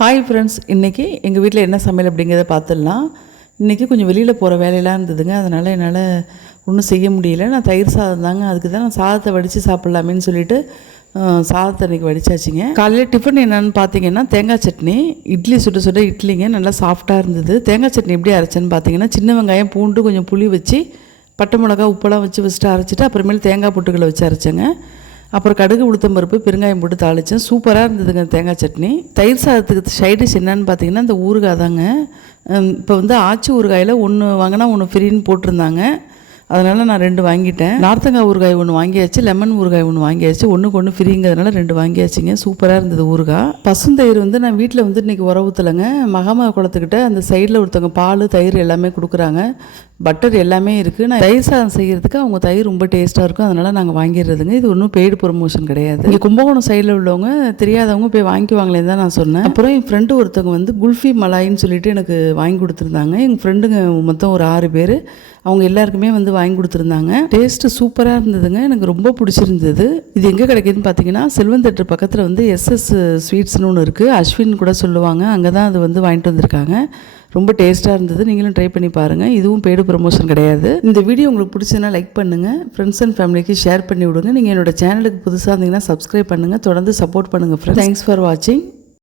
Hi friends, இன்றைக்கி எங்கள் வீட்டில் என்ன சமையல் அப்படிங்கிறத பார்த்துடலாம். இன்றைக்கி கொஞ்சம் வெளியில் போகிற வேலையெல்லாம் இருந்ததுங்க. அதனால் என்னால் ஒன்றும் செய்ய முடியல. நான் தயிர் சாதம் தாங்க, அதுக்கு தான் நான் சாதத்தை வடித்து சாப்பிட்லாமேன்னு சொல்லிட்டு சாதத்தை அன்றைக்கி வடித்தாச்சுங்க. காலையில் டிஃபன் என்னென்னு பார்த்தீங்கன்னா தேங்காய் சட்னி, இட்லி சுட சுட இட்லிங்க, நல்லா சாஃப்டாக இருந்தது. தேங்காய் சட்னி எப்படி அரைச்சேன்னு பார்த்தீங்கன்னா, சின்ன வெங்காயம், பூண்டு, கொஞ்சம் புளி வச்சு பட்டை மிளகா உப்பெல்லாம் வச்சு ஃபஸ்ட்டு அரைச்சிட்டு அப்புறமேல் தேங்காய் பொட்டுக்களை வச்சு அரைச்சேங்க. அப்புறம் கடுகு, உளுத்தம்பருப்பு, பெருங்காயம் போட்டு தாளித்தேன். சூப்பராக இருந்ததுங்க தேங்காய் சட்னி. தயிர் சாதத்துக்கு சைடிஷ் என்னன்னு பார்த்தீங்கன்னா இந்த ஊறுகாய் தாங்க. இப்போ வந்து ஆச்சி ஊறுகாயில் ஒன்று வாங்கினா ஒன்று ஃப்ரீன்னு போட்டிருந்தாங்க. அதனால் நான் 2 வாங்கிட்டேன். நார்த்தங்காய் ஊறுகாய் ஒன்று வாங்கியாச்சு, லெமன் ஊறுகாய் ஒன்று வாங்கியாச்சு. ஒன்றுக்கு ஒன்று ஃப்ரீங்கிறதுனால 2 வாங்கியாச்சுங்க. சூப்பராக இருந்தது ஊறுகாய். பசுந்தயிர் வந்து நான் வீட்டில் வந்து இன்றைக்கி ஊற்றலைங்க. மகாமக குளத்துக்கிட்ட அந்த சைடில் ஒருத்தவங்க பால், தயிர் எல்லாமே கொடுக்குறாங்க. பட்டர் எல்லாமே இருக்குது. நான் தயிர் சாதம் செய்கிறதுக்கு அவங்க தயிர் ரொம்ப டேஸ்ட்டாக இருக்கும், அதனால் நாங்கள் வாங்கிடுறதுங்க. இது ஒன்றும் பெய்டு ப்ரொமோஷன் கிடையாது. இங்கே கும்பகோணம் சைடில் உள்ளவங்க தெரியாதவங்க போய் வாங்கிக்குவாங்களேன்னு தான் நான் சொன்னேன். அப்புறம் என் ஃப்ரெண்டு ஒருத்தவங்க வந்து குல்ஃபி மலாயின்னு சொல்லிட்டு எனக்கு வாங்கி கொடுத்துருந்தாங்க. எங்கள் ஃப்ரெண்டுங்க மொத்தம் ஒரு 6 பேர், அவங்க எல்லாருக்குமே வந்து வாங்கி கொடுத்துருந்தாங்க. டேஸ்ட்டு சூப்பராக இருந்ததுங்க, எனக்கு ரொம்ப பிடிச்சிருந்தது. இது எங்கே கிடைக்குதுன்னு பார்த்தீங்கன்னா செல்வன் தேட்டர் பக்கத்தில் வந்து SS ஸ்வீட்ஸ்னு ஒன்று இருக்குது, அஸ்வின் கூட சொல்லுவாங்க. அங்கே தான் அது வந்து வாங்கிட்டு வந்திருக்காங்க. ரொம்ப டேஸ்ட்டாக இருந்தது. நீங்களும் ட்ரை பண்ணி பாருங்கள். இதுவும் பெய்டு ப்ரமோஷன் கிடையாது. இந்த வீடியோ உங்களுக்கு பிடிச்சதுன்னா லைக் பண்ணுங்கள், ஃப்ரெண்ட்ஸ் அண்ட் ஃபேமிலிக்கு ஷேர் பண்ணி விடுங்க. நீங்கள் என்னோட சேனலுக்கு புதுசாக இருந்தீங்கன்னா சப்ஸ்கிரைப் பண்ணுங்கள், தொடர்ந்து சப்போர்ட் பண்ணுங்கள் ஃப்ரெண்ட்ஸ். தேங்க்ஸ் ஃபார் வாட்சிங்.